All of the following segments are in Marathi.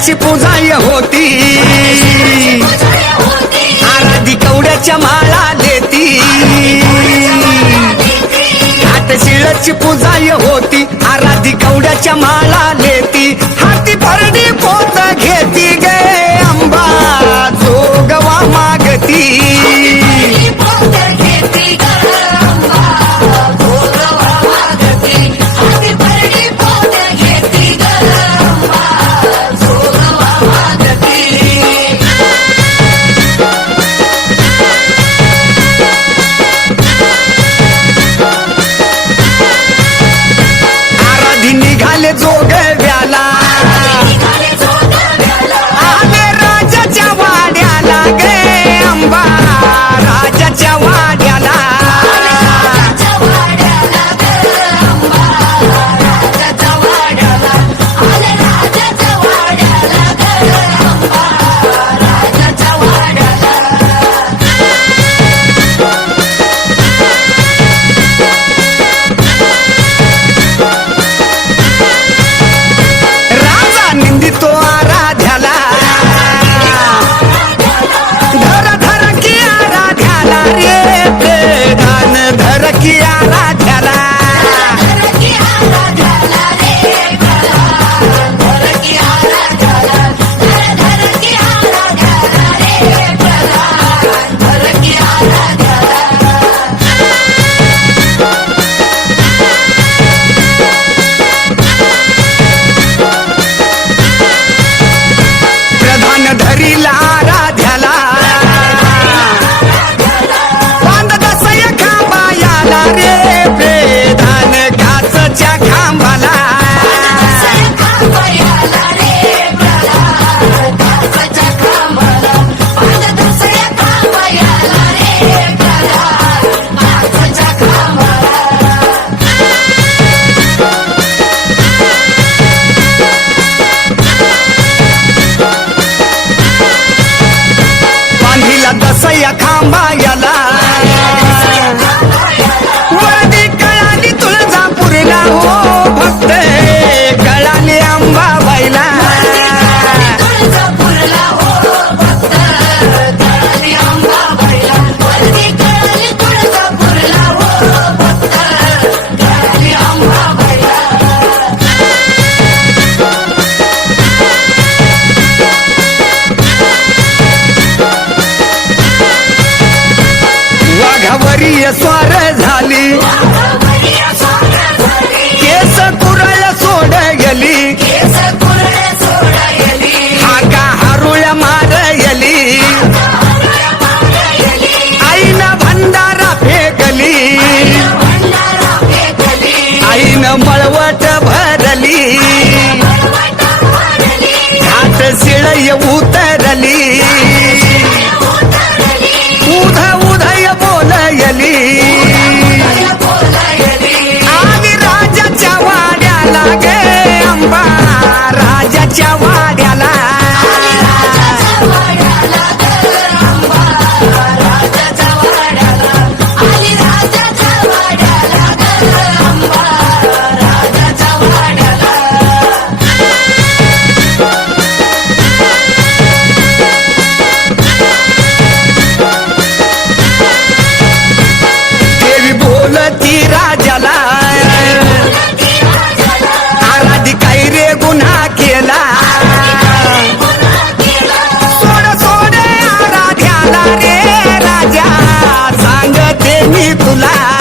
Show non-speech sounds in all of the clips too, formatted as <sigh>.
शिळाची पूजाय होती. आराधी कवड्याच्या माळा देती. हात शिळाची पूजाय होती. आराधी कवड्याच्या माळा देती. हाती परडी पोत घेती गे अंबा जोगवा मागती. बांधिला खांबा याला ¡Ay! <laughs>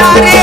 Daddy.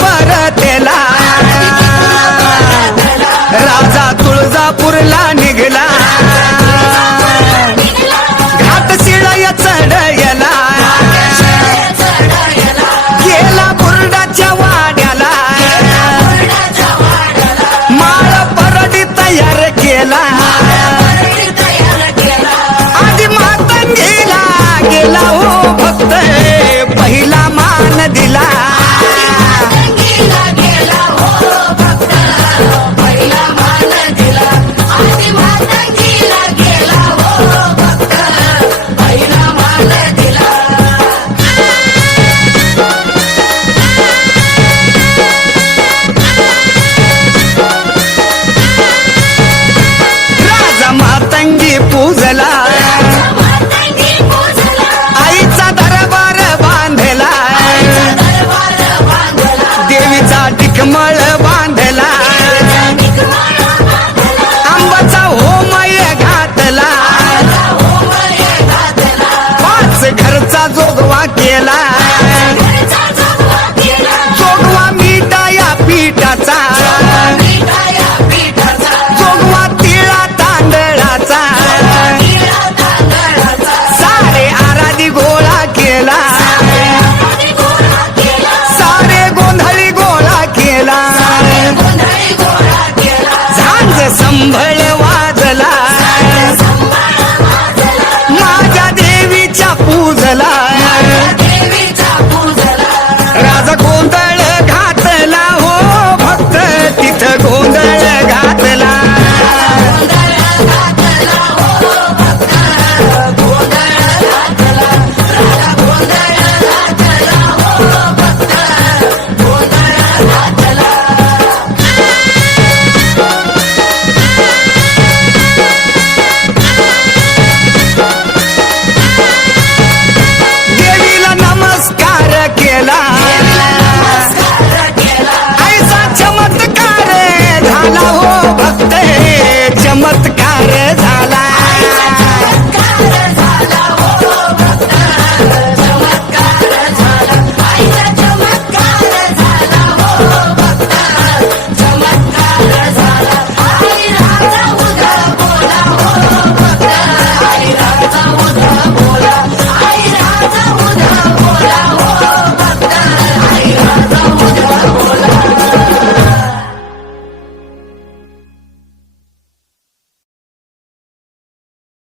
परतेला. राजा तुळजापूर